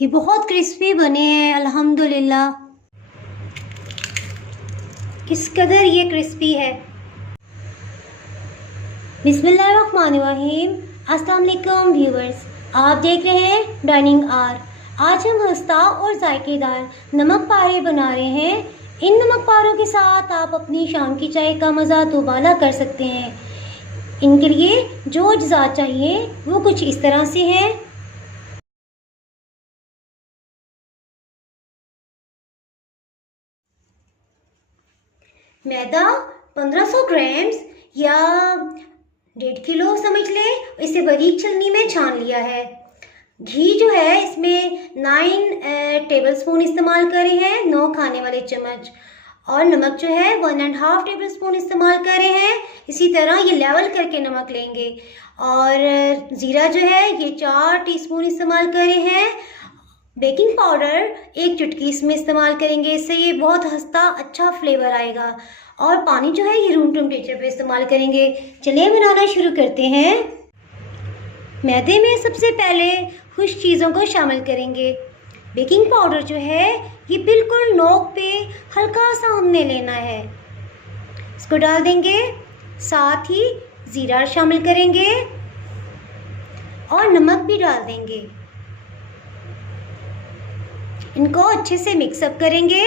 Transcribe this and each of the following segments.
ये बहुत क्रिस्पी बने हैं अल्हम्दुलिल्लाह। किस कदर ये क्रिस्पी है। बिस्मिल्लाहिर्रहमानिर्रहीम। अस्सलाम वालेकुम व्यूवर्स, आप देख रहे हैं डाइनिंग आर। आज हम हस्ता और जायकेदार नमक पारे बना रहे हैं। इन नमक पारों के साथ आप अपनी शाम की चाय का मज़ा दोबारा कर सकते हैं। इनके लिए जो अज्जा चाहिए वो कुछ इस तरह से हैं। मैदा 1500 ग्राम्स या 1.5 किलो समझ लें, इसे बारीक छलनी में छान लिया है। घी जो है इसमें 9 टेबलस्पून इस्तेमाल करे हैं, 9 खाने वाले चम्मच। और नमक जो है 1.5 टेबलस्पून इस्तेमाल करे हैं। इसी तरह ये लेवल करके नमक लेंगे। और ज़ीरा जो है ये 4 टीस्पून इस्तेमाल करे हैं। बेकिंग पाउडर 1 चुटकी इसमें इस्तेमाल करेंगे, इससे ये बहुत हस्ता अच्छा फ्लेवर आएगा। और पानी जो है ये रूम टेम्परेचर पे इस्तेमाल करेंगे। चलिए बनाना शुरू करते हैं। मैदे में सबसे पहले खुश्क चीज़ों को शामिल करेंगे। बेकिंग पाउडर जो है ये बिल्कुल नोक पे हल्का सा हमने लेना है, इसको डाल देंगे। साथ ही ज़ीरा शामिल करेंगे और नमक भी डाल देंगे। इनको अच्छे से मिक्सअप करेंगे।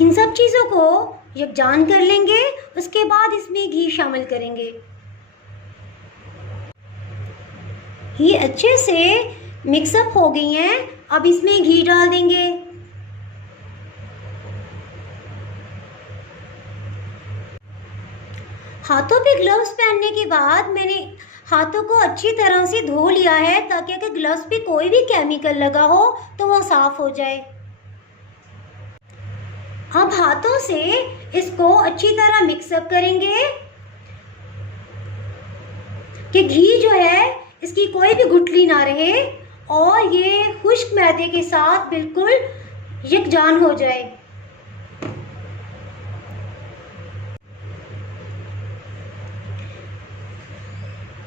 इन सब चीज़ों को यकजान कर लेंगे। उसके बाद इसमें घी शामिल करेंगे। ये अच्छे से मिक्सअप हो गई हैं। अब इसमें घी डाल देंगे। हाथों पे ग्लव्स पहनने के बाद मैंने हाथों को अच्छी तरह से धो लिया है, ताकि अगर ग्लव्स पे कोई भी केमिकल लगा हो तो वो साफ हो जाए। अब हाथों से इसको अच्छी तरह मिक्सअप करेंगे कि घी जो है इसकी कोई भी गुठली ना रहे और ये खुश्क मैदे के साथ बिल्कुल यकजान हो जाए।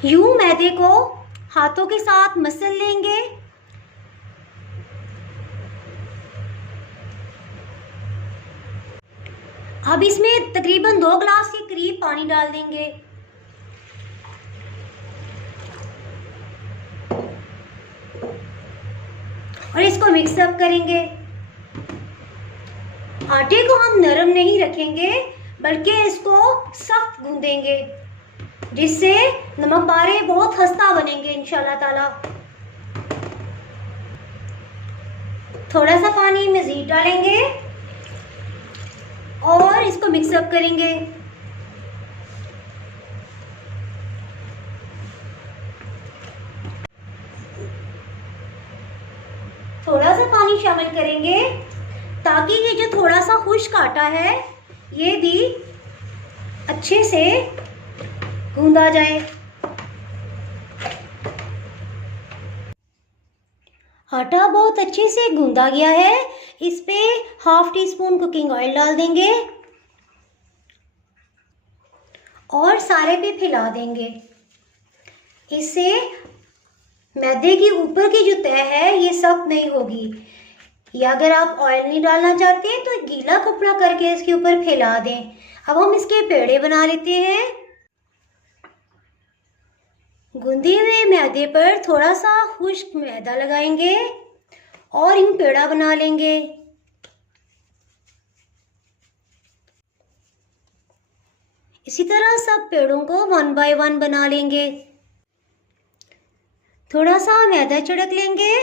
यूं मैदे को हाथों के साथ मसल लेंगे। अब इसमें तकरीबन 2 गिलास के करीब पानी डाल देंगे। और इसको मिक्सअप करेंगे। आटे को हम नरम नहीं रखेंगे, बल्कि इसको सख्त गूंदेंगे, जिससे नमक पारे बहुत खस्ता बनेंगे इंशाल्लाह ताला। थोड़ा सा पानी मज़ीद डालेंगे और इसको मिक्सअप करेंगे। थोड़ा सा पानी शामिल करेंगे ताकि ये जो थोड़ा सा खुश्क आटा है ये भी अच्छे से गूंदा जाए। आटा बहुत अच्छे से गूंदा गया है। इस पे 1/2 टीस्पून कुकिंग ऑयल डाल देंगे और सारे पे फैला देंगे। इससे मैदे के ऊपर की जो तह है ये सख्त नहीं होगी। या अगर आप ऑयल नहीं डालना चाहते तो गीला कपड़ा करके इसके ऊपर फैला दें। अब हम इसके पेड़े बना लेते हैं। गूंदे हुए मैदे पर थोड़ा सा खुश्क मैदा लगाएंगे और यूं पेड़ा बना लेंगे। इसी तरह सब पेड़ों को 1 बाय 1 बना लेंगे। थोड़ा सा मैदा छिड़क लेंगे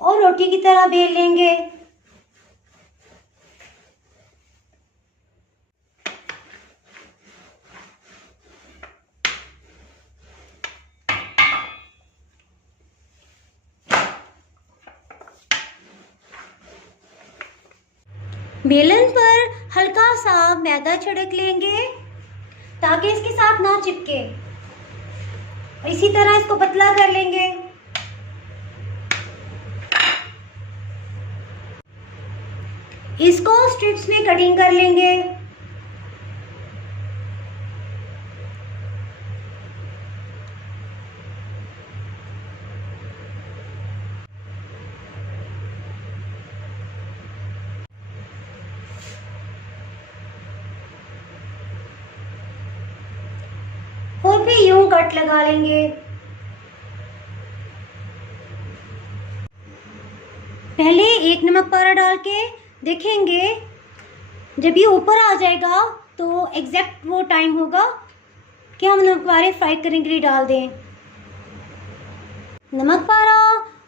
और रोटी की तरह बेल लेंगे। बेलन पर हल्का सा मैदा छिड़क लेंगे ताकि इसके साथ ना चिपके। इसी तरह इसको पतला कर लेंगे। इसको स्ट्रिप्स में कटिंग कर लेंगे। और फिर यूं कट लगा लेंगे। पहले एक नमक पारा डाल के देखेंगे, जब ये ऊपर आ जाएगा तो एग्जैक्ट वो टाइम होगा कि हम नमक पारे फ्राई करने के लिए डाल दें। नमक पारा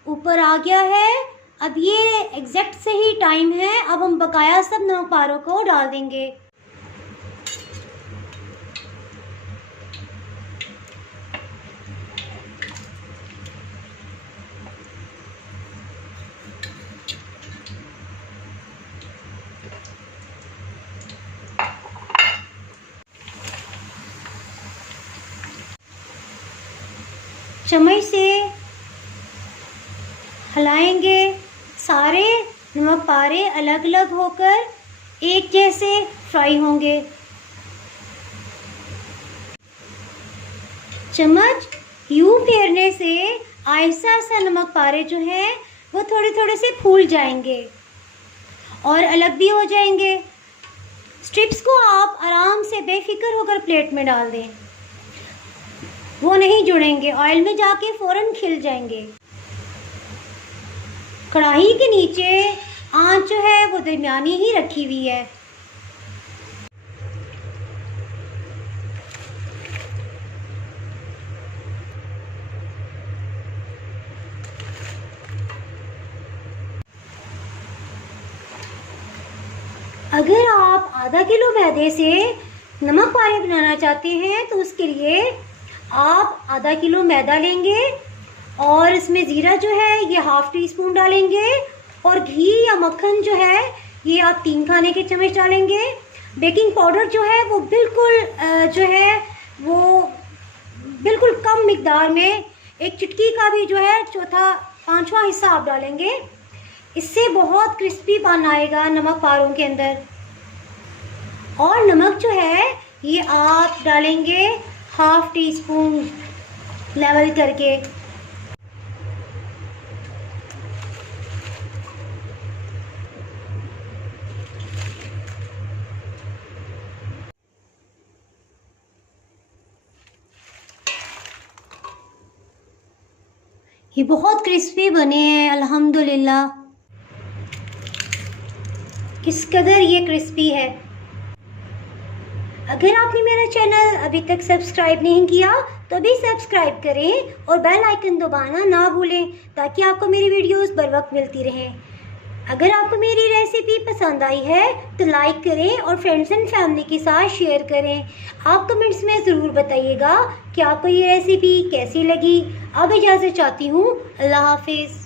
ऊपर आ गया है, अब ये एग्जैक्ट सही टाइम है। अब हम बकाया सब नमक पारों को डाल देंगे। चम्मच से हिलाएंगे, सारे नमक पारे अलग अलग होकर एक जैसे फ्राई होंगे। चम्मच यूं फेरने से आहिस्ता आहिस्ता नमक पारे जो हैं वो थोड़े थोड़े से फूल जाएंगे और अलग भी हो जाएंगे। स्ट्रिप्स को आप आराम से बेफिक्र होकर प्लेट में डाल दें, वो नहीं जुड़ेंगे, ऑयल में जाके फ़ौरन खिल जाएंगे। कढ़ाई के नीचे आंच जो है वो दरमियानी ही रखी हुई है। अगर आप आधा किलो मैदे से नमक पारे बनाना चाहते हैं तो उसके लिए आप आधा किलो मैदा लेंगे और इसमें ज़ीरा जो है ये हाफ़ टी स्पून डालेंगे और घी या मक्खन जो है ये आप 3 खाने के चम्मच डालेंगे। बेकिंग पाउडर जो है वो बिल्कुल कम मिकदार में, एक चुटकी का भी जो है चौथा पाँचवा हिस्सा आप डालेंगे। इससे बहुत क्रिस्पीपन आएगा नमक पारों के अंदर। और नमक जो है ये आप डालेंगे हाफ़ टी स्पून लेवल करके। ये बहुत क्रिस्पी बने हैं अल्हम्दुलिल्लाह। किस कदर ये क्रिस्पी है। अगर आपने मेरा चैनल अभी तक सब्सक्राइब नहीं किया तो अभी सब्सक्राइब करें और बेल आइकन दबाना ना भूलें ताकि आपको मेरी वीडियोस बर वक्त मिलती रहें। अगर आपको मेरी रेसिपी पसंद आई है तो लाइक करें और फ्रेंड्स एंड फैमिली के साथ शेयर करें। आप कमेंट्स में ज़रूर बताइएगा कि आपको ये रेसिपी कैसी लगी। अब इजाज़त चाहती हूँ। अल्लाह हाफिज़।